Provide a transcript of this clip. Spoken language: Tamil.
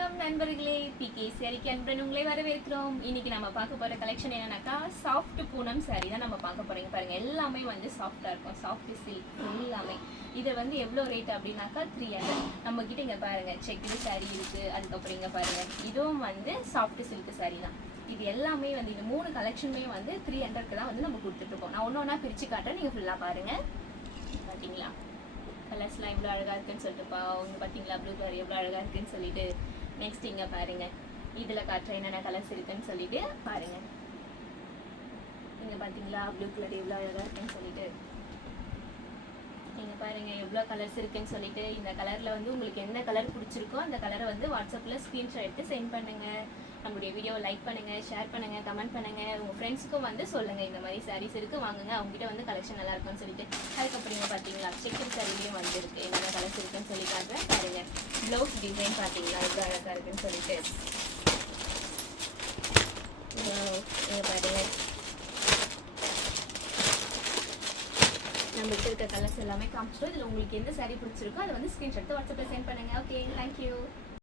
வணக்கம் நண்பர்களே, பிகே சாரிக்கு அன்புடன் உங்களை வரவேற்கிறோம். இன்னைக்கு நம்ம பார்க்க போற கலெக்ஷன் என்னன்னாக்கா சாஃப்ட் பூனம் சாரி தான் நம்ம பார்க்க போறீங்க. பாருங்க, எல்லாமே வந்து சாஃப்டா இருக்கும், சாஃப்ட் சில்க் எல்லாமே. இது வந்து எவ்வளோ ரேட் அப்படின்னாக்கா 300. நம்ம கிட்ட இங்க பாருங்க செக்குடு சாரி இருக்கு. அதுக்கப்புறம் இங்க பாருங்க இதுவும் வந்து சாஃப்ட் சில்க் சாரி தான். இது எல்லாமே வந்து இந்த 3 கலெக்ஷனுமே வந்து 300க்கு தான் வந்து நம்ம கொடுத்துட்டு இருக்கோம். நான் ஒன்று ஒன்றா பிரிச்சு காட்டுறேன், நீங்க ஃபுல்லா பாருங்க. பார்த்தீங்களா கலர்ஸ்லாம் எவ்வளோ அழகாக இருக்குன்னு சொல்லிட்டுப்பா அவங்க பார்த்தீங்களா, ப்ளூ கலர் எவ்வளோ அழகாக இருக்குன்னு சொல்லிட்டு. நெக்ஸ்ட் இங்கே பாருங்க, இதில் காட்டுற என்னென்ன கலர்ஸ் இருக்குன்னு சொல்லிட்டு பாருங்க. இங்கே பார்த்தீங்களா ப்ளூ கலர் எவ்வளோ அழகாக இருக்குன்னு சொல்லிட்டு. நீங்கள் பாருங்க எவ்வளோ கலர்ஸ் இருக்குன்னு சொல்லிட்டு. இந்த கலரில் வந்து உங்களுக்கு எந்த கலர் பிடிச்சிருக்கோ அந்த கலரை வந்து வாட்ஸ்அப்பில் ஸ்க்ரீன்ஷாட் எடுத்து சென்ட் பண்ணுங்க. நம்மளுடைய வீடியோவை லைக் பண்ணுங்க, ஷேர் பண்ணுங்க, கமெண்ட் பண்ணுங்க. உங்கள் ஃப்ரெண்ட்ஸுக்கும் வந்து சொல்லுங்க இந்த மாதிரி சாரீஸ் இருக்கு வாங்குங்க, அவங்ககிட்ட வந்து கலெக்ஷன் நல்லா இருக்குன்னு சொல்லிட்டு. அதுக்கப்புறம் நீங்கள் பார்த்தீங்களா செக்கர் சாரிலையும் வந்துருக்கு, என்னென்ன கலர்ஸ் இருக்குன்னு சொல்லி காட்டுறேன் பாருங்க. ப்ளவுஸ் டிசைன் பார்த்தீங்களா எவ்வளோ அழகாக இருக்குன்னு சொல்லிட்டு. நீங்கள் பாருங்க நம்மகிட்ட இருக்க கலர்ஸ் எல்லாமே காமிச்சிட்டோம். இதில் உங்களுக்கு எந்த சாரீ பிடிச்சிருக்கோ அதை வந்து ஸ்க்ரீன்ஷாட் வாட்ஸ்அப்பில் சென்ட் பண்ணுங்க. Okay, thank you.